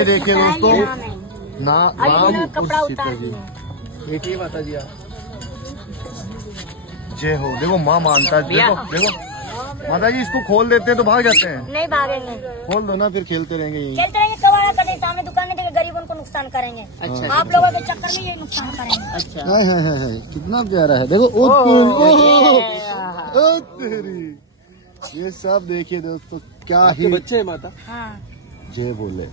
ये देखिए दोस्तों, ना राम कपड़ा और सीता उतार जी। दिए। देखिए माता जी जय हो। देखो माँ मानता है, देखो देखो माता जी इसको खोल देते हैं तो भाग जाते हैं। नहीं भागेंगे, खोल दो ना, फिर खेलते रहेंगे यही। खेलते रहेंगे, कबाड़ा करते सामने दुकान में देखे गरीब उनको नुकसान करेंगे। अच्छा आप लोगों के चक्कर में ये नुकसान करेंगे। अच्छा हाय हाय हाय हाय, कितना प्यारा है। देखो ओ तेरी, ओ तेरी। ये सब देखिए दोस्तों, क्या आपके ही बच्चे हैं माता, हाँ, जय बोले।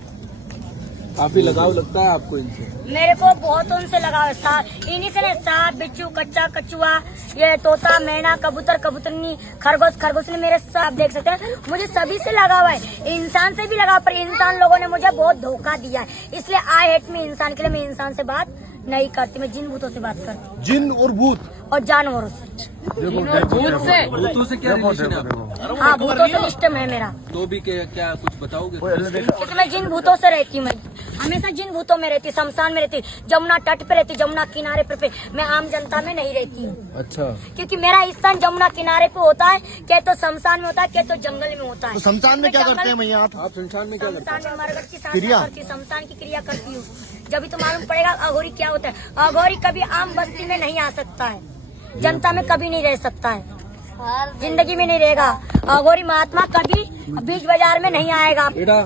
काफी लगाव लगता है आपको इनसे? मेरे को बहुत उनसे लगाव है। इन्हीं से सांप, बिच्छू, कच्चा, कछुआ, ये तोता, मैना, कबूतर, कबूतरनी, खरगोश, खरगोशनी, मेरे आप देख सकते हैं। मुझे सभी से लगाव है, इंसान से भी लगाव, पर इंसान लोगों ने मुझे बहुत धोखा दिया है, इसलिए आई हेट मी इंसान के लिए। मैं इंसान से बात नहीं करती, मैं जिन भूतों से बात करती हूँ, जिन और भूत और जानवरों से। देखो देखो भूतों से क्या देखो रिलेशन है देखो आपका? देखो। हाँ, भूतों से सिस्टम है मेरा, तो भी क्या कुछ बताओगे? क्योंकि मैं जिन भूतों से रहती हूँ। मैं हमेशा जिन भूतों में रहती, शमशान में रहती, जमुना तट पे रहती, जमुना किनारे पे। मैं आम जनता में नहीं रहती हूँ, अच्छा, क्योंकि मेरा स्थान जमुना किनारे पे होता है, क्या तो शमशान में होता है, क्या तो जंगल में होता है। तो शमशान में क्या करते हैं मैया आप? आप संसार में क्या करते शमशान में मरगट की क्रिया? साधना करती हूँ, शमशान की क्रिया करती हूँ। जब भी तो मालूम पड़ेगा अघोरी क्या होता है। अघोरी कभी आम बस्ती में नहीं आ सकता है, जनता में कभी नहीं रह सकता है, जिंदगी में नहीं रहेगा। अघोरी महात्मा कभी बीच बाजार में नहीं आएगा। बेटा?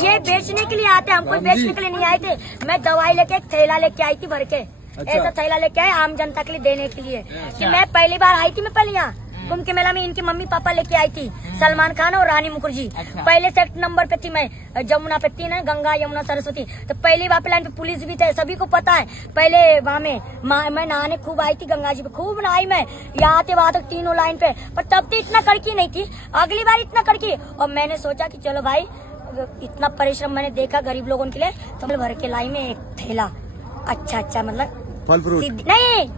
ये बेचने के लिए आते, हम कोई बेचने के लिए नहीं आए थे। मैं दवाई लेके एक थैला लेके आई थी भर के, ऐसा थैला लेके आए आम जनता के लिए देने के लिए। कि मैं पहली बार आई थी, मैं पहले यहाँ कुंभ के मेला में इनकी मम्मी पापा लेके आई थी, सलमान खान और रानी मुखर्जी। पहले सेट नंबर पे थी मैं, जमुना पे 3 है, गंगा यमुना सरस्वती। तो पहली बार पे लाइन पे पुलिस भी थे, सभी को पता है। पहले वहाँ में मैं नहाने खूब आई थी गंगा जी पे, खूब नहाई मैं, यहाँ थे वहाँ तक तीनों लाइन पे। पर तब तो इतना कड़की नहीं थी, अगली बार इतना कड़की। और मैंने सोचा कि चलो भाई, इतना परिश्रम मैंने देखा गरीब लोगों के लिए, तो मैं भर के लाई में एक थैला अच्छा मतलब फल फ्रूट नहीं,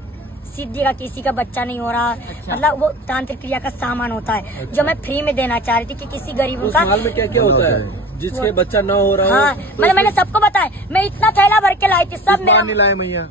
सिद्धि का किसी का बच्चा नहीं हो रहा, मतलब वो तांत्रिक क्रिया का सामान होता है, जो मैं फ्री में देना चाह रही थी कि किसी गरीब उस का। माल में क्या क्या होता है जिसके बच्चा ना हो रहा हो? हाँ, मतलब मैंने सबको बताया, मैं इतना थैला भर के लाई थी, सब मेरा नहीं लाए मैया?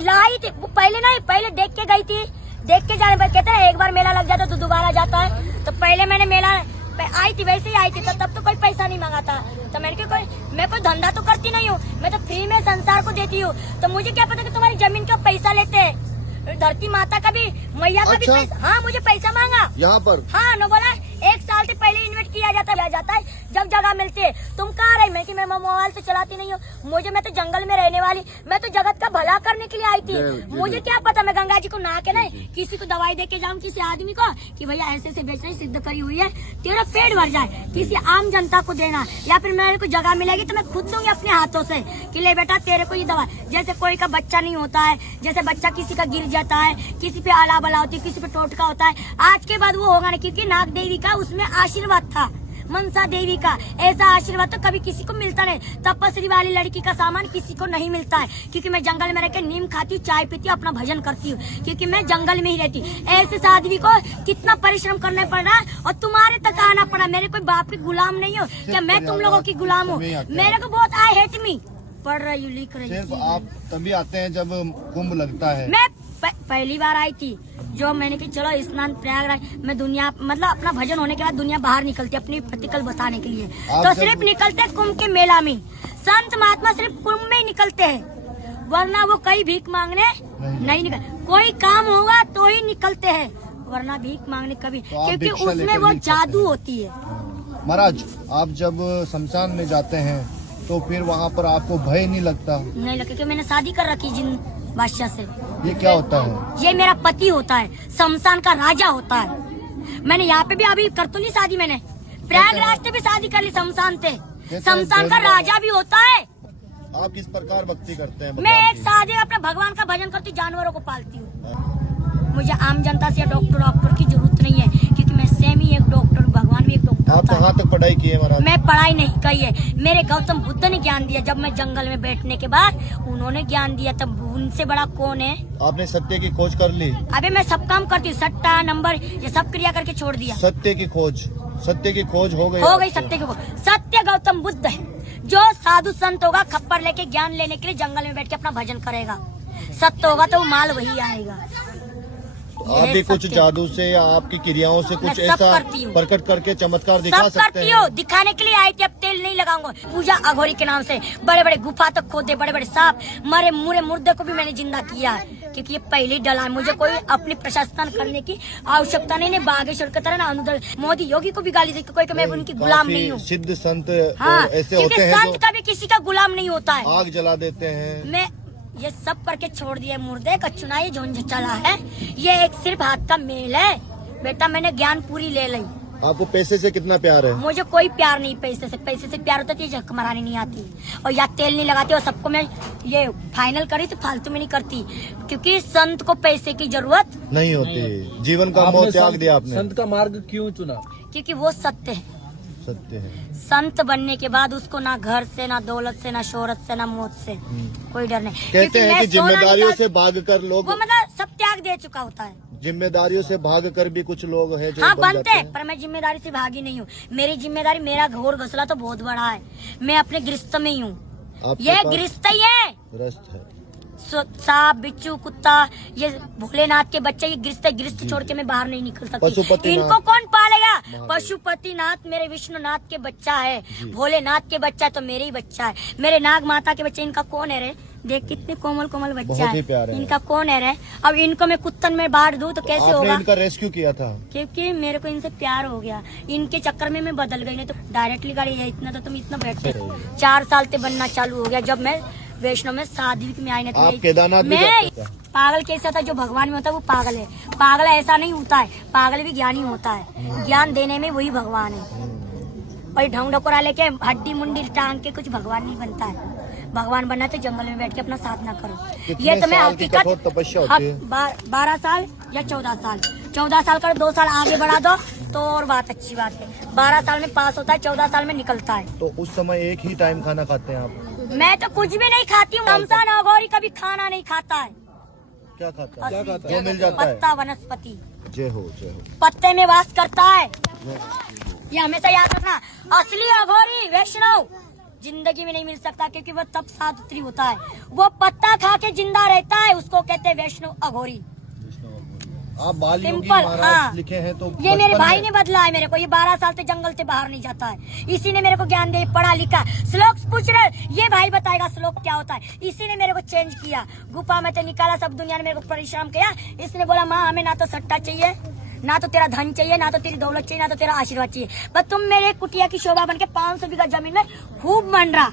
लाई थी। वो पहले नहीं, पहले देख के गई थी, देख के जाने पर कहते हैं एक बार मेला लग जाता तो दोबारा जाता है। तो पहले मैंने मेला आई थी, वैसे ही आई थी, तो तब तो कोई पैसा नहीं मांगा था। तो मैंने कहा मैं कोई धंधा तो करती नहीं हूँ, मैं तो फ्री में संसार को देती हूँ। तो मुझे क्या पता कि तुम्हारी जमीन का पैसा लेते हैं। धरती माता का भी, मैया का भी पैसा। हाँ, मुझे पैसा मांगा यहाँ पर। हाँ, न बोला 1 साल से पहले इन्वेस्ट किया जाता है जब जगह मिलती है। तुम कहाँ रही? मैं कि मैं मोबाइल तो चलाती नहीं हूँ, मैं तो जंगल में रहने वाली, मैं तो जगत का भला करने के लिए आई थी। मुझे क्या पता मैं गंगा जी को नहा के नहीं किसी को दवाई दे के जाऊँ, किसी आदमी को कि भैया ऐसे से बेच रही, सिद्ध करी हुई है, तेरा पेट भर जाए। किसी आम जनता को देना, या फिर मेरे को जगह मिलेगी तो मैं खुद दूंगी अपने हाथों से कि ले बेटा तेरे को ये दवा। जैसे कोई का बच्चा नहीं होता है, जैसे बच्चा किसी का गिर जाता है, किसी पे आला बला होती है, किसी पे टोटका होता है, आज के बाद वो होगा ना, क्योंकि नाग देवी का उसमें आशीर्वाद था, मनसा देवी का ऐसा आशीर्वाद तो कभी किसी को मिलता नहीं। तपस्वी वाली लड़की का सामान किसी को नहीं मिलता है, क्योंकि मैं जंगल में रहकर नीम खाती, चाय पीती, अपना भजन करती हूँ, क्योंकि मैं जंगल में ही रहती। ऐसे आदमी को कितना परिश्रम करना पड़ रहा है, और तुम्हारे तक आना पड़ा। मेरे कोई बाप की गुलाम नहीं हो, क्या मैं तुम लोगों की गुलाम हूँ? मेरे को बहुत आई हेट मी पढ़ रही हूँ, लिख रही सिर्फ हूँ। आप तभी आते हैं जब कुंभ लगता है? मैं पहली बार आई थी, जो मैंने कि चलो स्नान प्रयागराज में, दुनिया मतलब अपना भजन होने के बाद दुनिया बाहर निकलती है अपनी प्रतिकल बताने के लिए। तो सिर्फ निकलते हैं कुंभ के मेला में, संत महात्मा सिर्फ कुंभ में ही निकलते हैं, वरना वो कहीं भीख मांगने नहीं निकल। कोई काम होगा तो ही निकलते हैं, वरना भीख मांगने कभी, क्योंकि उसमें वो जादू होती है। महाराज, आप जब शमशान में जाते हैं तो फिर वहाँ पर आपको भय नहीं लगता? नहीं लगता, क्योंकि मैंने शादी कर रखी जिन बादशाह से। ये क्या होता है? ये मेरा पति होता है, शमशान का राजा होता है। मैंने यहाँ पे भी अभी कर तो ली शादी, मैंने प्रयागराज से भी शादी कर ली, शमशान से। शमशान का राजा भी होता है। आप किस प्रकार भक्ति करते हैं? मैं एक शादी अपने भगवान का भजन करती हूँ, जानवरों को पालती हूँ। मुझे आम जनता से डॉक्टर की जरूरत नहीं है, क्योंकि मैं सेम ही एक डॉक्टर, भगवान भी एक डॉक्टर। आप कहाँ तक पढ़ाई की है महाराज? मैं पढ़ाई नहीं की है, मेरे गौतम बुद्ध ने ज्ञान दिया। जब मैं जंगल में बैठने के बाद उन्होंने ज्ञान दिया, तब उनसे बड़ा कौन है? आपने सत्य की खोज कर ली? अबे मैं सब काम करती हूँ, सट्टा नंबर ये सब क्रिया करके छोड़ दिया। सत्य की खोज हो गई? हो गई सत्य की खोज। सत्य गौतम बुद्ध है, जो साधु संत होगा, खप्पर लेके ज्ञान लेने के लिए जंगल में बैठ के अपना भजन करेगा। सत्य होगा तो वो माल वही आएगा। आप भी कुछ जादू से या आपकी क्रियाओं से कुछ मैं सब ऐसा करती हूँ। प्रकट करके चमत्कार दिखा सब सकते करती हैं? हूँ, दिखाने के लिए आई थी। अब तेल नहीं लगाऊंगा। पूजा अघोरी के नाम से बड़े बड़े गुफा तक खोदे, बड़े बड़े सांप मरे मुरे मुर्दे को भी मैंने जिंदा किया है, क्योंकि ये पहले ही डला है। मुझे कोई अपनी प्रशासन करने की आवश्यकता नहीं। बागेश्वर की तरह ना अनुदर मोदी योगी को भी गाली दी, कोई मैं उनकी गुलाम नहीं हूँ। सिद्ध संत हाँ, ऐसे क्योंकि होते हैं संत कभी किसी का गुलाम नहीं होता है। जो आग जला देते हैं। मैं ये सब करके छोड़ दिए। मुर्दे का चुनाई झुंझ चला है, ये एक सिर्फ हाथ का मेल है। बेटा मैंने ज्ञान पूरी ले ली। आपको पैसे से कितना प्यार है? मुझे कोई प्यार नहीं पैसे से। पैसे से प्यार होता तो ये झक मरानी नहीं आती, और या तेल नहीं लगाती। और सबको मैं ये फाइनल करी तो फालतू में नहीं करती, क्योंकि संत को पैसे की जरूरत नहीं होती। जीवन का मोह त्याग दिया आपने। संत का मार्ग क्यों चुना? क्योंकि वो सत्य है। सत्य है। संत बनने के बाद उसको ना घर से, ना दौलत से, ना शोहरत से, ना मौत से कोई डर नहीं। कहते हैं मैं कि सोना जिम्मेदारियों निकाल- से भागकर लोग, वो मतलब सब त्याग दे चुका होता है। जिम्मेदारियों से भागकर भी कुछ लोग हैं जो हाँ बन बनते जाते हैं, हैं। पर मैं जिम्मेदारी से भागी नहीं हूँ। मेरी जिम्मेदारी, मेरा घोर घोसला तो बहुत बड़ा है। मैं अपने गृहस्थ में ही हूँ। आपके ये पास गृहस्थ ही है। ग्रस्त है। सांप बिच्छू कुत्ता, ये भोलेनाथ के बच्चे, ये गृहस्थ छोड़ के मैं बाहर नहीं निकल सकती। पशुपतिनाथ। इनको कौन पालेगा? महादेव। पशुपतिनाथ मेरे विष्णुनाथ के बच्चा है, भोलेनाथ के बच्चा तो मेरे ही बच्चा है। मेरे नाग माता के बच्चे, इनका कौन है रे? देख कितने कोमल कोमल बच्चा बहुत ही है, प्यारे हैं। इनका कौन है रे? अब इनको मैं कुत्तन में बांट दूं तो कैसे आपने होगा? इनका रेस्क्यू किया था? क्योंकि मेरे को इनसे प्यार हो गया। इनके चक्कर में मैं बदल गई, नहीं तो डायरेक्टली गाड़ी है इतना तो तुम इतना बैठते। 4 साल से बनना चालू हो गया जब मैं वैष्णव में साध्विक में आई। नहीं आप केदारनाथ भी मैं जाते थे? पागल कैसा था? जो भगवान में होता है वो पागल है। पागल ऐसा नहीं होता है, पागल भी ज्ञानी होता है। ज्ञान देने में वही भगवान है। और ढंग ढकोरा लेके हड्डी मुंडी टांग के कुछ भगवान नहीं बनता है। भगवान बनना तो जंगल में बैठ के अपना साधना करो। कितने ये तो मैं साल की हकीकत कठोर तपस्या होती है? 12 साल या 14 साल। 14 साल कर 2 साल आगे बढ़ा दो तो और बात अच्छी बात है। 12 साल में पास होता है, 14 साल में निकलता है। तो उस समय एक ही टाइम खाना खाते हैं आप? मैं तो कुछ भी नहीं खाती हूँ। हमसान अघोरी कभी खाना नहीं खाता है। क्या खाता है? असली जो मिल जाता है। पत्ता वनस्पति जय हो जय हो। पत्ते में वास करता है। ये हमेशा याद रखना। असली अघोरी वैष्णव जिंदगी में नहीं मिल सकता, क्योंकि वो तप साधुत्री होता है। वो पत्ता खा के जिंदा रहता है, उसको कहते हैं वैष्णव अघोरी। आप बाल योगी सिंपल। महाराज हाँ, लिखे हैं तो ये मेरे बचपन भाई में- ने बदला है मेरे को। ये 12 साल से जंगल से बाहर नहीं जाता है। इसी ने मेरे को ज्ञान दे, पढ़ा लिखा। श्लोक पूछ रहे, ये भाई बताएगा श्लोक क्या होता है। इसी ने मेरे को चेंज किया। गुफा में तो निकाला, सब दुनिया ने मेरे को परिश्रम किया। इसने बोला माँ हमें ना तो सट्टा चाहिए, ना तो तेरा धन चाहिए, ना तो तेरी दौलत चाहिए, ना तो तेरा आशीर्वाद चाहिए, बस तुम मेरे कुटिया की शोभा बन के 500 बीघा जमीन में खूब मंडरा।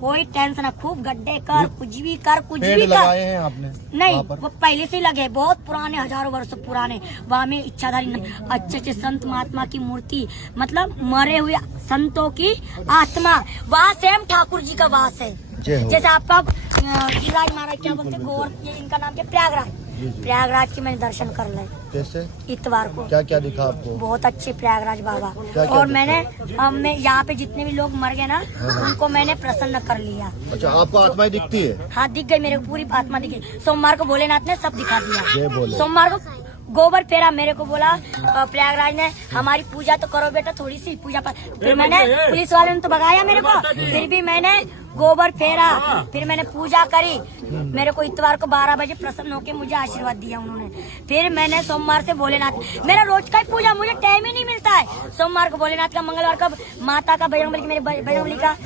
कोई टेंशन ना, खूब गड्ढे कर, कुछ भी कर, कुछ पेड़ भी लगाए कर। हैं आपने? नहीं, वहाँ पर? वो पहले से लगे, बहुत पुराने, हजारों वर्ष पुराने। वहाँ में इच्छाधारी अच्छे अच्छे संत महात्मा की मूर्ति, मतलब मरे हुए संतों की आत्मा। वहाँ सेम ठाकुर जी का वास है। जय हो। जैसे आपका गिरिराज महाराज क्या बोलते, गोवर, ये इनका नाम क्या? प्रयागराज। प्रयागराज की मैंने दर्शन कर ले कैसे? इतवार को। क्या क्या दिखा आपको? बहुत अच्छे प्रयागराज बाबा। क्या और दिखा? मैंने यहाँ पे जितने भी लोग मर गए ना, उनको मैंने प्रसन्न कर लिया। अच्छा, आपको आत्माएं दिखती है? हाँ दिख गई, मेरे को पूरी आत्मा दिख गई। सोमवार को भोलेनाथ ने सब दिखा जय दिया। भोले। सोमवार को गोबर फेरा, मेरे को बोला प्रयागराज ने हमारी पूजा तो करो बेटा, थोड़ी सी पूजा पर। फिर मैंने, पुलिस वाले ने तो भगाया मेरे को, फिर भी मैंने गोबर फेरा, फिर मैंने पूजा करी। मेरे को इतवार को 12 बजे प्रसन्न होके मुझे आशीर्वाद दिया उन्होंने। फिर मैंने सोमवार से भोलेनाथ, मेरा रोज का ही पूजा, मुझे टाइम ही नहीं मिलता है। सोमवार को भोलेनाथ का, मंगलवार का माता का, बजरंगबली की, मेरे बजरंगबली का।